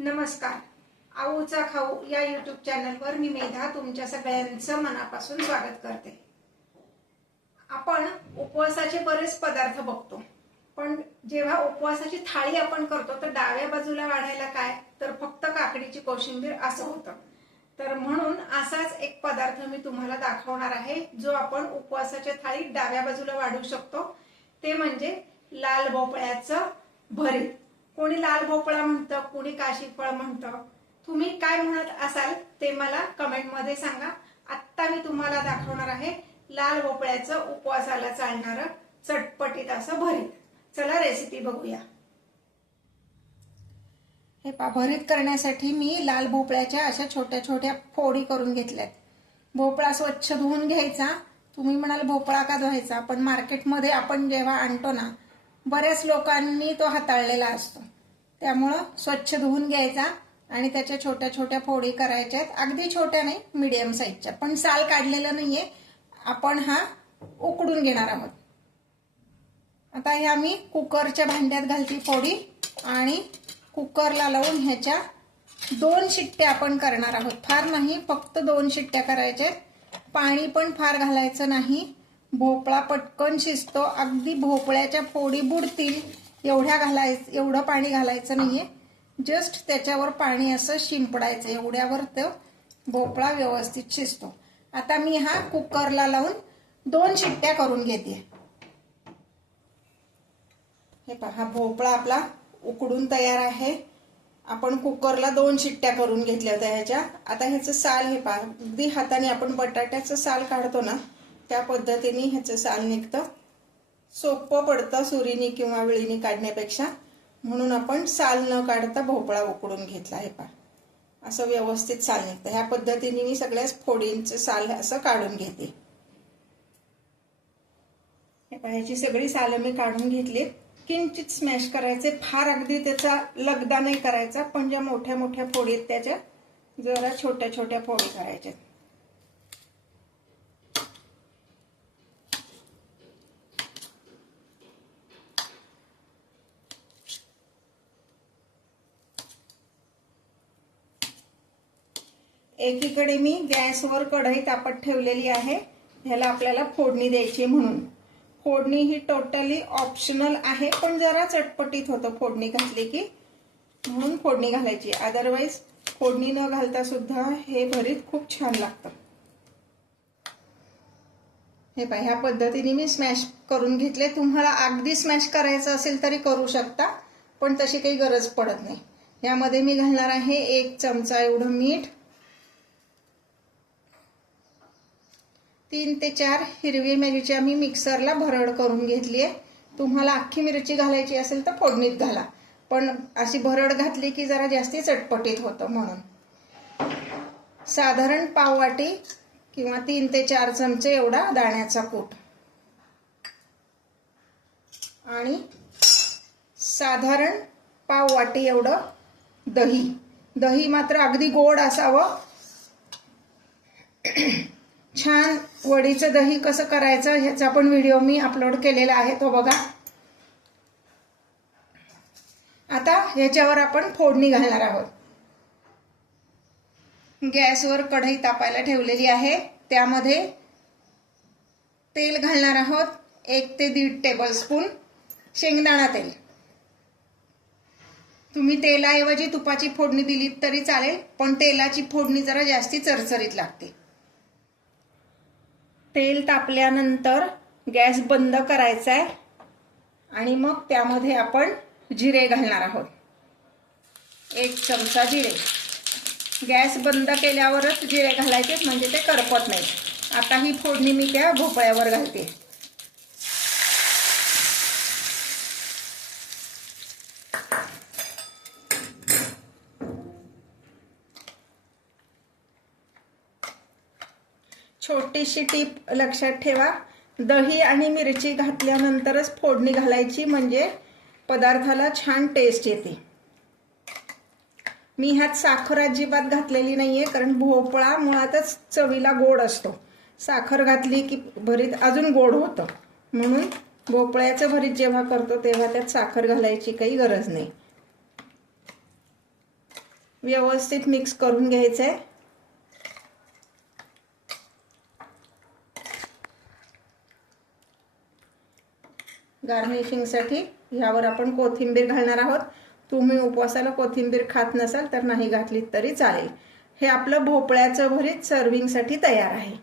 नमस्कार. आऊचा खाऊ या यूट्यूब चॅनलवर मी मेधा तुमच्या सगळ्यांचं मनापासून स्वागत करते. आपण उपवासाचे बरेच पदार्थ बघतो, पण जेव्हा उपवासाची थाळी आपण करतो तर डाव्या बाजूला वाढायला काय तर फक्त काकडीची कोशिंबीर असं होतं. तर म्हणून असाच एक पदार्थ मी तुम्हाला दाखवणार आहे जो आपण उपवासाच्या थाळीत डाव्या बाजूला वाढू शकतो. ते म्हणजे लाल भोपळ्याचं भरीत. कोणी लाल भोपळा म्हणतं, कोणी काशी फळ म्हणतं. तुम्ही काय म्हणत असाल ते मला कमेंट मध्ये सांगा. आता मी तुम्हाला दाखवणार आहे लाल भोपळ्याचं उपवासाला चालणारं चटपटीत असं भरीत. चला रेसिपी बघूया. हे भरीत करण्यासाठी मी लाल भोपळ्याच्या अशा छोट्या छोट्या फोडी करून घेतल्यात. भोपळा स्वच्छ धुवून घ्यायचा. तुम्ही म्हणाल भोपळा का धुवायचा, पण मार्केटमध्ये आपण जेव्हा आणतो ना बऱ्याच लोकांनी तो हाताळलेला असतो, त्यामुळं स्वच्छ धुवून घ्यायचा आणि त्याच्या छोट्या छोट्या फोडी करायच्यात. अगदी छोट्या नाही, मीडियम साईजच्या. पण साल काढलेलं नाहीये, आपण हा उकडून घेणार आहोत. आता ह्या मी कुकरच्या भांड्यात घालते फोडी आणि कुकरला लावून ह्याच्या 2 शिट्ट्या आपण करणार आहोत. फार नाही, फक्त 2 शिट्ट्या करायच्या. पाणी पण फार घालायचं नाही, भोपळा पटकन शिजतो. अगदी भोपळ्याच्या फोडी बुडतील एवढं पाणी घालायचं नाहीये. जस्ट त्याच्यावर पाणी असं शिंपडायचं, एवढ्यावर तो भोपळा व्यवस्थित शिजतो. आता मी हा कुकरला लावून 2 शिट्ट्या करून घेते. हे पहा, भोपळा आपला उकडून तयार आहे. आपण कुकरला 2 शिट्ट्या करून घेतल्या होत्या ह्याच्या. आता ह्याचं साल हे पहा, अगदी हाताने आपण बटाट्याचं साल काढतो ना त्या पद्धतीने ह्याचं साल निघतं. सोपं पडतं सुरीने किंवा विळीने काढण्यापेक्षा, म्हणून आपण साल न काढता भोपळा उकडून घेतला. हे पहा, असं व्यवस्थित साल निघतं. ह्या पद्धतीने मी सगळ्याच फोडींचं साल असं काढून घेते. हे पहा, ह्याची सगळी सालं मी काढून घेतली. किंचित स्मॅश करायचे, फार अगदी त्याचा लगदा नाही करायचा, पण ज्या मोठ्या मोठ्या फोडी आहेत त्याच्या जरा छोट्या छोट्या फोडी करायच्या. एकीकडे मी गॅसवर कढई तापत ठेवलेली आहे. ह्याला आपल्याला फोडणी द्यायची म्हणून. फोडणी ही टोटली ऑप्शनल आहे, पण जरा चटपटीत होतं फोडणी घातली की, म्हणून फोडणी घालायची. अदरवाईज फोडणी न घालता सुद्धा हे भरीत खूप छान लागतं. हे पहा, ह्या पद्धतीने मी स्मॅश करून घेतले. तुम्हाला अगदी स्मॅश करायचं असेल तरी करू शकता, पण तशी काही गरज पडत नाही. यामध्ये मी घालणार आहे 1 चमचा एवढं मीठ, 3 ते 4 हिरवी मिरची मी मिक्सरला भरड करून घेतली आहे. तुम्हाला अख्खी मिरची घालायची असेल तर फोडणीत घाला, पण अशी भरड घातली की जरा जास्ती चटपटीत होतं म्हणून. साधारण पाव वाटी किंवा 3 ते 4 चमचे एवढा दाण्याचा कूट आणि साधारण पाव वाटी एवढं दही. दही मात्र अगदी गोड असावं. छान वडीचं दही कसं करायचं ह्याचा पण व्हिडिओ मी अपलोड केलेला आहे, तो बघा. आता ह्याच्यावर आपण फोडणी घालणार आहोत. गॅसवर कढई तापायला ठेवलेली आहे. त्यामध्ये तेल घालणार आहोत. 1 ते 1.5 टेबलस्पून शेंगदाणा तेल. तुम्ही तेलाऐवजी तुपाची फोडणी दिली तरी चालेल, पण तेलाची फोडणी जरा जास्ती चरचरीत लागते. तेल तापल्यानंतर गॅस बंद करायचा आहे आणि मग त्यामध्ये आपण जिरे घालणार आहोत. 1 चमचा जिरे. गॅस बंद केल्यावरच जिरे घालायचे, म्हणजे ते करपत नाही. आता ही फोडणी मी त्या भोपळ्यावर घालते. छोटीशी टीप लक्षात ठेवा, दही आणि मिरची घातल्यानंतरच फोडणी घालायची, म्हणजे पदार्थाला छान टेस्ट येते. मी ह्यात साखर अजिबात घातलेली नाहीये, कारण भोपळा मुळातच चवीला गोड असतो. साखर घातली की भरीत अजून गोड होतं, म्हणून भोपळ्याचं भरीत जेव्हा करतो तेव्हा त्यात साखर घालायची काही गरज नाही. व्यवस्थित मिक्स करून घ्यायचंय. गार्निशिंगसाठी यावर आपण कोथिंबीर घालणार आहोत. तुम्ही उपवासाला कोथिंबीर खात नसाल तर नाही घातलीत तरी चालेल. हे आपलं भोपळ्याचं भरीत सर्विंगसाठी तयार आहे.